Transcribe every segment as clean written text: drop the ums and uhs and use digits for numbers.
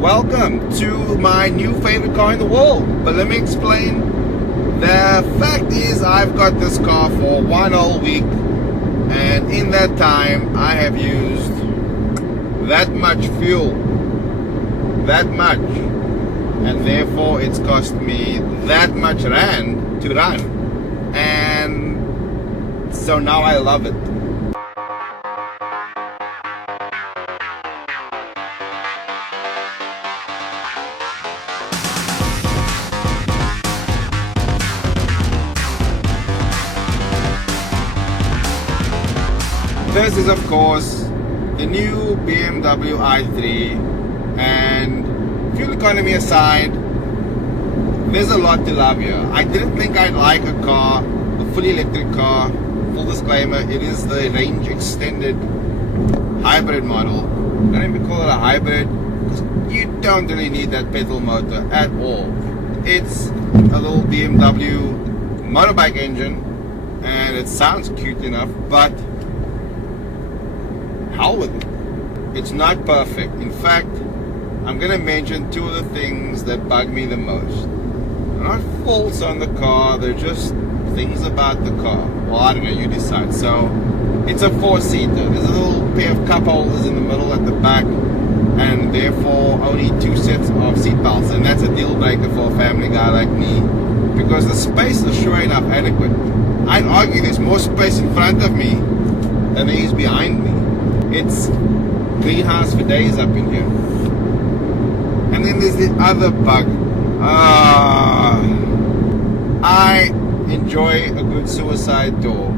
Welcome to my new favorite car in the world. But let me explain. The fact is, I've got this car for one whole week, and in that time I have used that much fuel, that much, and therefore it's cost me that much rand to run, and so now I love it. This is of course the new BMW i3, and fuel economy aside, there's a lot to love here. I didn't think I'd like a car, a fully electric car. Full disclaimer, it is the range extended hybrid model. I don't even call it a hybrid because you don't really need that petrol motor at all. It's a little BMW motorbike engine, and it sounds cute enough, but hell with it. It's not perfect. In fact, I'm going to mention two of the things that bug me the most. They're not faults on the car, they're just things about the car. Well, I don't know, you decide. So, it's a four-seater. There's a little pair of cup holders in the middle at the back, and therefore only two sets of seat belts. And that's a deal breaker for a family guy like me, because the space is sure enough adequate. I'd argue there's more space in front of me than there is behind me. It's greenhouse for days up in here. And then there's the other bug. I enjoy a good suicide door.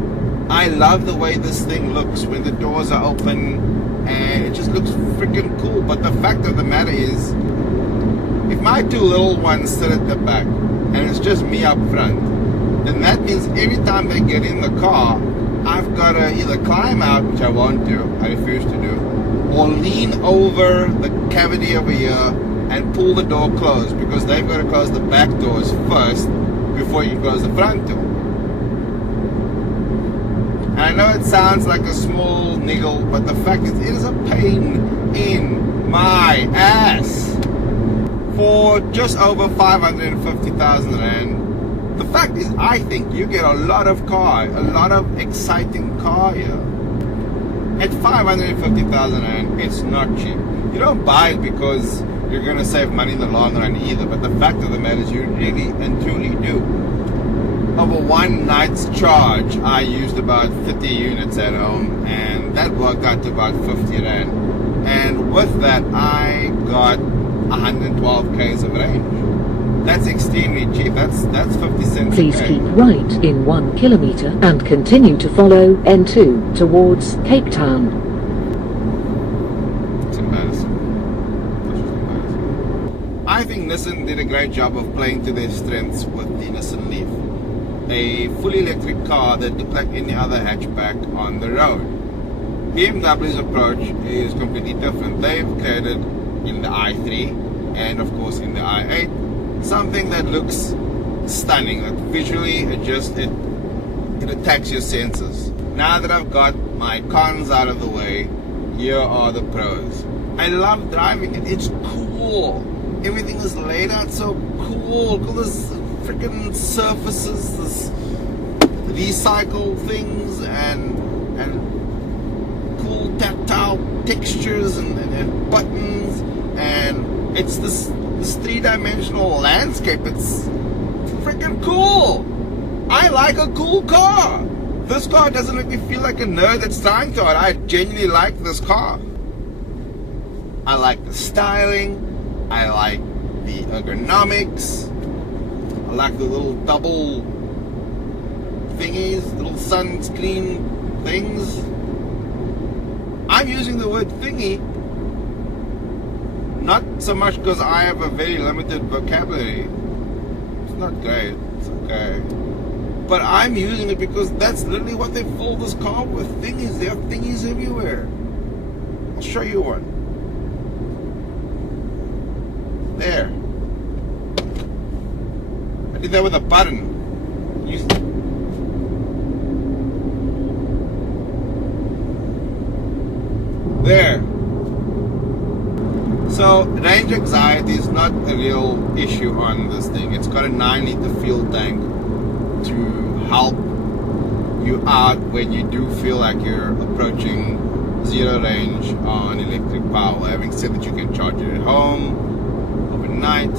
I love the way this thing looks when the doors are open, and it just looks freaking cool. But the fact of the matter is, if my two little ones sit at the back and it's just me up front, then that means every time they get in the car, I've got to either climb out, which I won't do, I refuse to do, or lean over the cavity over here and pull the door closed, because they've got to close the back doors first before you close the front door. And I know it sounds like a small niggle, but the fact is, it is a pain in my ass. For just over 550,000 rand, the fact is, I think you get a lot of exciting car here. At 550,000 rand, it's not cheap. You don't buy it because you're going to save money in the long run either, but the fact of the matter is you really and truly do. Over one night's charge, I used about 30 units at home, and that worked out to about 50 rand. And with that, I got 112 k's of range. That's extremely cheap. That's 50 cents. Please keep right in 1 kilometer and continue to follow N2 towards Cape Town. It's embarrassing. I think Nissan did a great job of playing to their strengths with the Nissan Leaf. A fully electric car that looked like any other hatchback on the road. BMW's approach is completely different. They've created in the i3 and of course in the i8 something that looks stunning, that visually it attacks your senses. Now that I've got my cons out of the way, here are the pros. I love driving it. It's cool. Everything is laid out so cool. Look at this freaking surfaces, this recycled things, and cool tactile textures and buttons, and it's this three-dimensional landscape. It's freaking cool. I like a cool car. This car doesn't make me feel like a nerd that's trying to. I genuinely like this car. I like the styling. I like the ergonomics. I like the little double thingies, little sunscreen things. I'm using the word thingy not so much because I have a very limited vocabulary. It's not great, it's okay. But I'm using it because that's literally what they fill this car with. Thingies, there are thingies everywhere. I'll show you one. There. I did that with a button. There. So range anxiety is not a real issue on this thing. It's got a 9-liter fuel tank to help you out when you do feel like you're approaching zero range on electric power. Having said that, you can charge it at home, overnight.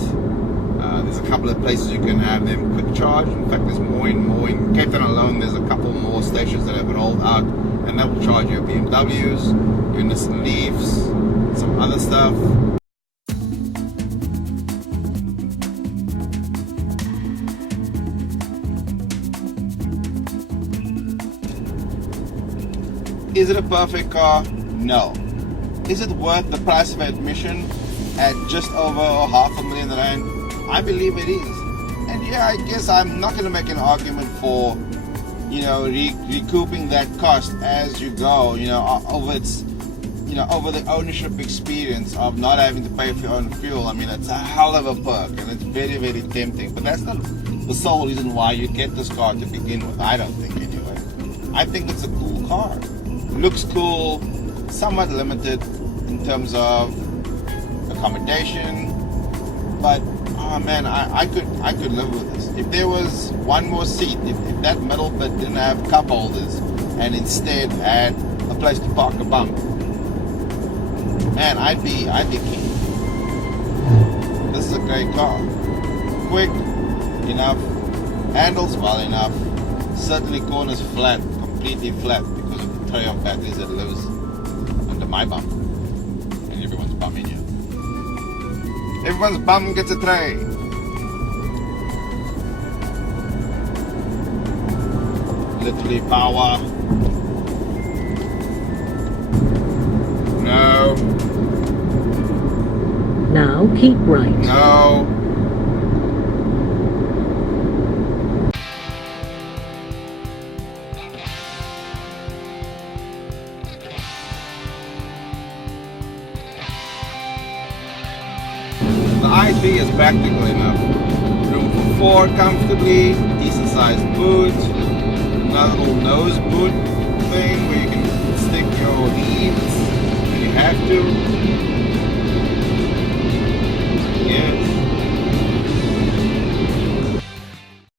There's a couple of places you can have them quick charge. In fact, there's more and more. In Cape Town alone, there's a couple more stations that have rolled out, and that will charge your BMWs, your Nissan Leafs, some other stuff. Is it a perfect car? No. Is it worth the price of admission at just over R500,000? I believe it is. And yeah, I guess I'm not going to make an argument for, recouping that cost as you go, over the ownership experience of not having to pay for your own fuel. I mean, it's a hell of a perk, and it's very, very tempting. But that's not the sole reason why you get this car to begin with. I don't think, anyway. I think it's a cool car. Looks cool, somewhat limited in terms of accommodation, but oh man, I could live with this. If there was one more seat, if that middle bit didn't have cup holders and instead had a place to park a bump, man, I'd be keen. This is a great car. Quick enough, handles well enough, certainly corners flat, completely flat, because of the tray of batteries that lives under my bum and everyone's bum in here. Everyone's bum gets a tray. Literally power. No. Now keep right. No. The i3 is practical enough. Room for 4 comfortably, decent sized boot, another little nose boot thing where you can stick your leaves when you have to.